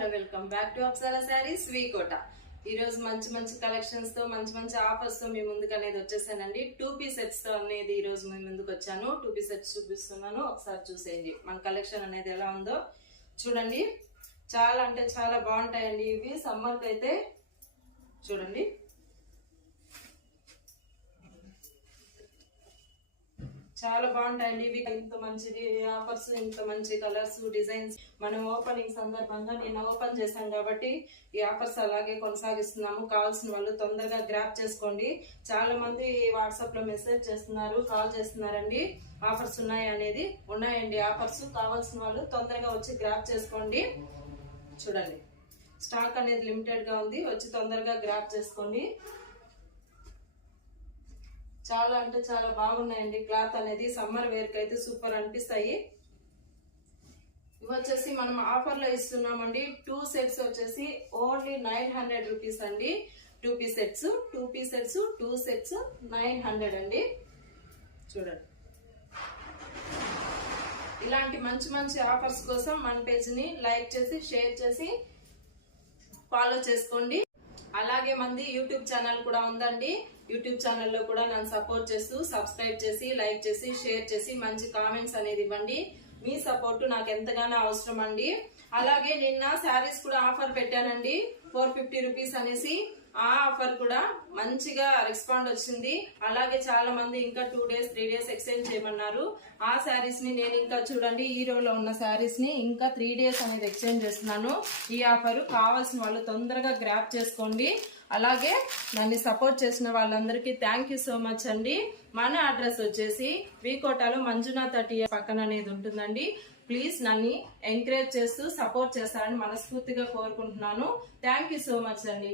Hello welcome back to Apsara saris V Kota. ఈ రోజు మంచి మంచి కలెక్షన్స్ తో మంచి మంచి ఆఫర్స్ తో మీ ముందుకు అనేది వచ్చేసానండి. 2 పీస్ సెట్స్ తో అనేది ఈ రోజు మీ ముందుకు వచ్చాను. 2 పీస్ సెట్స్ చూపిస్తున్నాను, ఒకసారి చూసేయండి. మన కలెక్షన్ అనేది ఎలా ఉందో చూడండి. చాలా అంటే చాలా బాగుంటాయండి ఇవి. సమ్మర్ కి అయితే చూడండి, చాలా బాగుంటాయండి ఇవి. ఇంత మంచిది ఆఫర్స్, ఇంత మంచి కలర్స్, డిజైన్స్ మనం ఓపెనింగ్ సందర్భంగా నేను ఓపెన్ చేశాను కాబట్టి ఈ ఆఫర్స్ అలాగే కొనసాగిస్తున్నాము. కావాల్సిన వాళ్ళు తొందరగా గ్రాప్ చేసుకోండి. చాలా మంది వాట్సాప్ లో మెసేజ్ చేస్తున్నారు, కాల్ చేస్తున్నారండి. ఆఫర్స్ ఉన్నాయండి ఆఫర్స్. కావాల్సిన వాళ్ళు తొందరగా వచ్చి గ్రాప్ చేసుకోండి. చూడండి, స్టాక్ అనేది లిమిటెడ్ గా ఉంది, వచ్చి తొందరగా గ్రాప్ చేసుకోండి. చాలా అంటే చాలా బాగున్నాయండి. క్లాత్ అనేది సమ్మర్ వేర్ కి అయితే సూపర్ అనిపిస్తాయి. ఇవి వచ్చేసి మనం ఆఫర్ లో ఇస్తున్నామండి. 2 సెట్స్ వచ్చేసి ఓన్లీ 900 రూపీస్ అండి. 2 పీస్ సెట్స్ 2 సెట్స్ 900 అండి. చూడండి, ఇలాంటి మంచి మంచి ఆఫర్స్ కోసం మన పేజ్ ని లైక్ చేసి షేర్ చేసి ఫాలో చేసుకోండి. అలాగే మంది యూట్యూబ్ ఛానల్ కూడా ఉందండి. యూట్యూబ్ ఛానల్లో కూడా నన్ను సపోర్ట్ చేస్తూ సబ్స్క్రైబ్ చేసి లైక్ చేసి షేర్ చేసి మంచి కామెంట్స్ అనేది ఇవ్వండి. మీ సపోర్ట్ నాకు ఎంతగానో అవసరం అండి. అలాగే నిన్న శారీస్ కూడా ఆఫర్ పెట్టానండి, 450 రూపీస్ అనేసి. ఆ ఆఫర్ కూడా మంచిగా రెస్పాండ్ వచ్చింది. అలాగే చాలా మంది ఇంకా 2 డేస్ 3 డేస్ ఎక్స్చేంజ్ చేయమన్నారు. ఆ శారీస్ ని నేను ఇంకా చూడండి, ఈ రోలో ఉన్న శారీస్ ని ఇంకా 3 డేస్ అనేది ఎక్స్చేంజ్ చేస్తున్నాను. ఈ ఆఫర్ కావాల్సిన వాళ్ళు తొందరగా గ్రాప్ చేసుకోండి. అలాగే నన్ను సపోర్ట్ చేసిన వాళ్ళందరికీ థ్యాంక్ యూ సో మచ్ అండి. మన అడ్రస్ వచ్చేసి వికోటలో మంజునాథ్ 30 పక్కన అనేది ఉంటుందండి. ప్లీజ్ నన్ను ఎంకరేజ్ చేస్తూ సపోర్ట్ చేస్తారని మనస్ఫూర్తిగా కోరుకుంటున్నాను. థ్యాంక్ యూ సో మచ్ అండి.